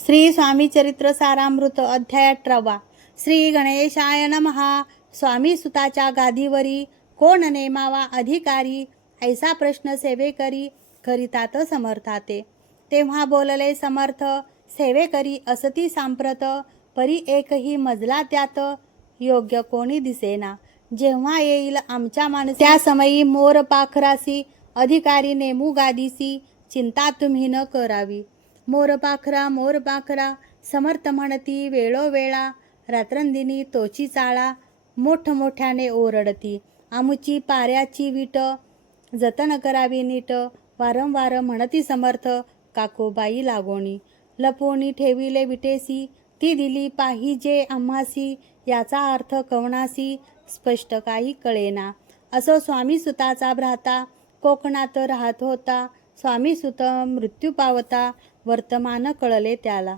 श्री स्वामी चरित्र सारामृत अध्याय अठरावा. श्री गणेशाय नमहा स्वामी सुताच्या गादीवरी कोण नेमावा अधिकारी? ऐसा प्रश्न सेवेकरी करितात समर्थाते. तेव्हा बोलले समर्थ सेवेकरी असती सांप्रत परी एकही मजला त्यात योग्य कोणी दिसेना. जेव्हा येईल आमच्या माणसे त्या समयी मोर पाखरासी अधिकारी नेमू गादीसी चिंता तुम्ही न करावी. मोर पाखरा मोर पाखरा समर्थ म्हणती वेळोवेळा रात्रंदिनी तोची चाळा मोठमोठ्याने ओरडती आमुची पाऱ्याची विट जतन करावी नीट वारंवार म्हणती समर्थ काकोबाई लागोणी लपवणी ठेविले विटेसी ती दिली पाहिजे आम्हासी याचा अर्थ कवणासी स्पष्ट काही कळेना. असो स्वामी सुताचा भ्राता कोकणात राहत होता स्वामी सुत मृत्यू पावता वर्तमान कळले त्याला.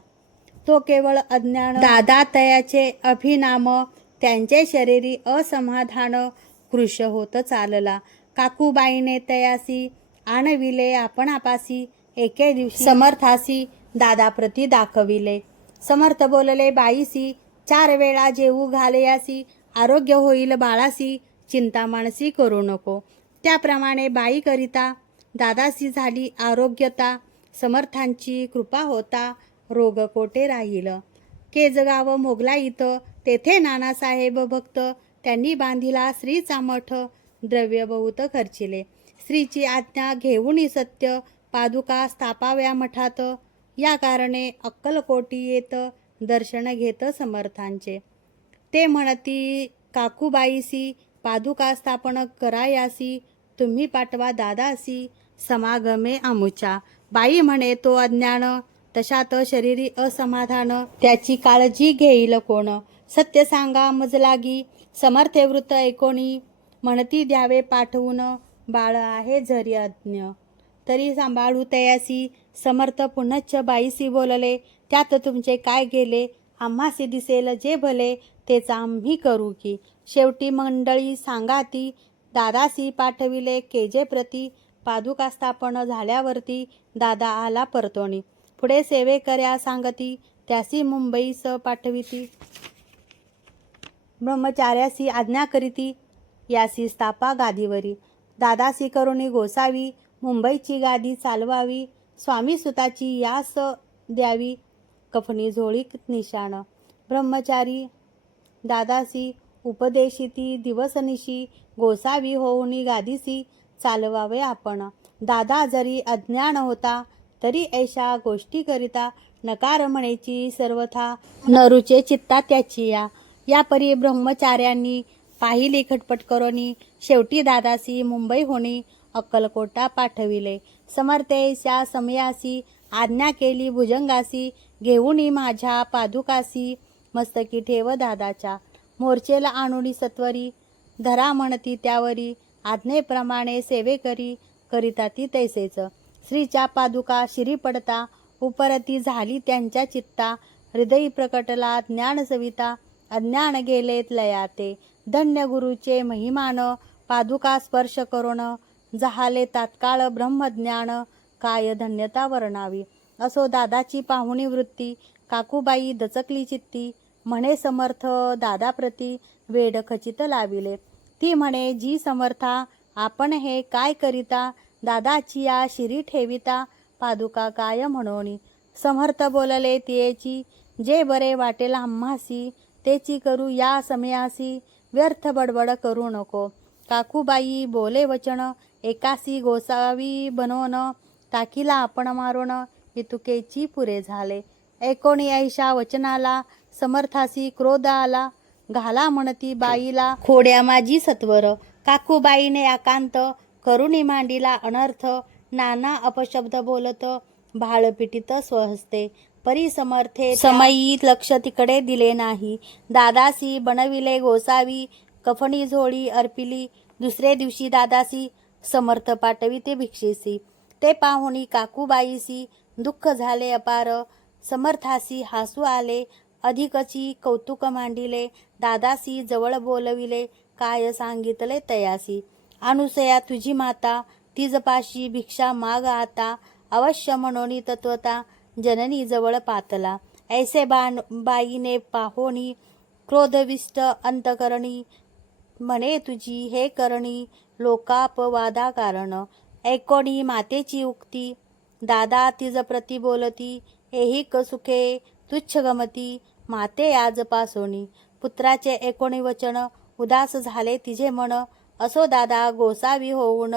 तो केवळ अज्ञान दादा तयाचे अभिनाम त्यांचे शरीरी असमाधान कृश होत चालला. काकूबाईने तयासी आणविले आपणापासी एके दिवशी समर्थासी दादाप्रती दाखविले. समर्थ बोलले बाईसी चार वेळा जेवू घालयासी आरोग्य होईल बाळासी चिंता माणसी करू नको. त्याप्रमाणे बाईकरिता दादासी झाली आरोग्यता समर्थांची कृपा होता. रोग कोटे राहील? केजगाव मोगला इथं. तेथे नानासाहेब भक्त. त्यांनी बांधिला श्रीचा मठ. द्रव्य बहुत खर्चिले. स्त्रीची आज्ञा घेऊन सत्य. पादुका स्थापाव्या मठात. या कारणे अक्कलकोटी येत दर्शन घेत समर्थांचे. ते म्हणती काकूबाईसी पादुका स्थापन करायासी. तुम्ही पाठवा दादासी. समागमे आमुच्या. बाई म्हणे तो अज्ञान तशात शरीरी असमाधान त्याची काळजी घेईल कोण? सत्य सांगा मजलागी समर्थे वृत्त ऐकोणी म्हणती द्यावे पाठवून बाळ आहे झरी अज्ञ. तरी सांभाळू तयासी समर्थ पुनच्च बाईसी बोलले त्यात तुमचे काय गेले? आम्हासी दिसेल जे भले तेच आम्ही करू की. शेवटी मंडळी सांगा ती दादासी पाठविले केजे प्रती पादुका स्थापन झाल्यावरती दादा आला परतोणी पुढे सेवेकऱ्या सांगती त्यासी मुंबईस पाठविती. ब्रह्मचार्यासी आज्ञा करीती. यासी स्थापा गादीवरी. दादासी करुणी गोसावी. मुंबईची गादी चालवावी. स्वामी सुताची यास द्यावी. कफनी झोळी निशाण. ब्रह्मचारी दादासी उपदेशिती दिवसनिशी. गोसावी होऊनी गादीसी. चालवावे आपण. दादा जरी अज्ञान होता तरी ऐशा गोष्टीकरिता नकार म्हणेची सर्वथा. नरुचे चित्ता त्याची या. यापरी ब्रह्मचार्यांनी पाहिली खटपट करोनी. शेवटी दादासी मुंबई होणी अक्कलकोटा पाठविले. समर्थेच्या समयासी आज्ञा केली भुजंगासी घेऊनी माझ्या पादुकासी. मस्तकी ठेव दादाच्या. मोर्चेला आणुनी सत्वरी. धरा म्हणती त्यावरी. आज्ञेप्रमाणे सेवेकरी करिता ती तैसेच. श्रीच्या पादुका शिरी पडता उपरती झाली त्यांच्या चित्ता. हृदयी प्रकटला ज्ञान सविता अज्ञान गेलेत लयाते. धन्य गुरुचे महिमान पादुका स्पर्श करून जहाले तात्काळ ब्रह्मज्ञान काय धन्यता वर्णावी. असो दादाची पाहुणी वृत्ती काकूबाई दचकली चित्ती. म्हणे समर्थ दादाप्रती वेड खचित लाविले. ती म्हणे जी समर्था आपण हे काय करिता? दादाची या शिरी ठेविता? पादुका काय म्हणोनी? समर्थ बोलले तियेची जे बरे वाटेल आम्हासी तेची करू या समयासी व्यर्थ बडबड करू नको. काकूबाई बोले वचन एकासी गोसावी बनवणं टाकीला आपण मारून इतुकेची पुरे झाले. एकोणी ऐशा वचनाला समर्थासी क्रोध आला घाला म्हणती बाईला. खोड्या माझी सत्वर. काकूबाईने एकांत करुणी मांडीला अनर्थ. नाना अपशब्द बोलत भाळ पिटीत स्वहस्ते. परी समर्थे समयी लक्ष तिकडे दिले नाही. दादासी बनविले गोसावी. कफणी झोळी अर्पिली. दुसरे दिवशी दादासी समर्थ पाठवी ते भिक्षेसी. ते पाहुणी काकूबाईसी. दुःख झाले अपार. समर्थासी हसू आले. अधिकची कौतुक मांडिले दादासी जवळ बोलविले काय सांगितले तयासी. अनुसया तुझी माता तिजपाशी भिक्षा माग आता अवश्य मनोनी तत्वता जननी जवळ पातला. ऐसे बान बाईने पाहोणी क्रोधविष्ट अंतकरणी म्हणे तुझी हे करणी लोकापवादा कारण. ऐकोणी मातेची उक्ती दादा तिज प्रति बोलती एही सुखे तुच्छ गमती माते आजपासोनी पुत्राचे एकोणी वचन उदास झाले तिचे मन असो दादा गोसावी होऊन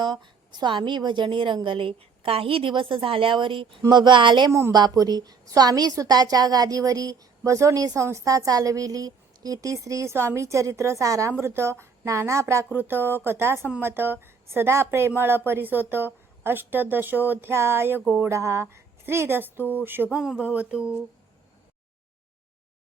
स्वामी भजनी रंगले. काही दिवस झाल्यावरी मग आले मुंबापुरी. स्वामी सुताच्या गादीवरी बसवणी संस्था चालविली. इति श्री स्वामी चरित्र सारामृत नाना प्राकृत कथासंमत सदा प्रेमळ परिसोत अष्टदशोध्याय गोडा. श्रीरस्तु शुभम भवतु.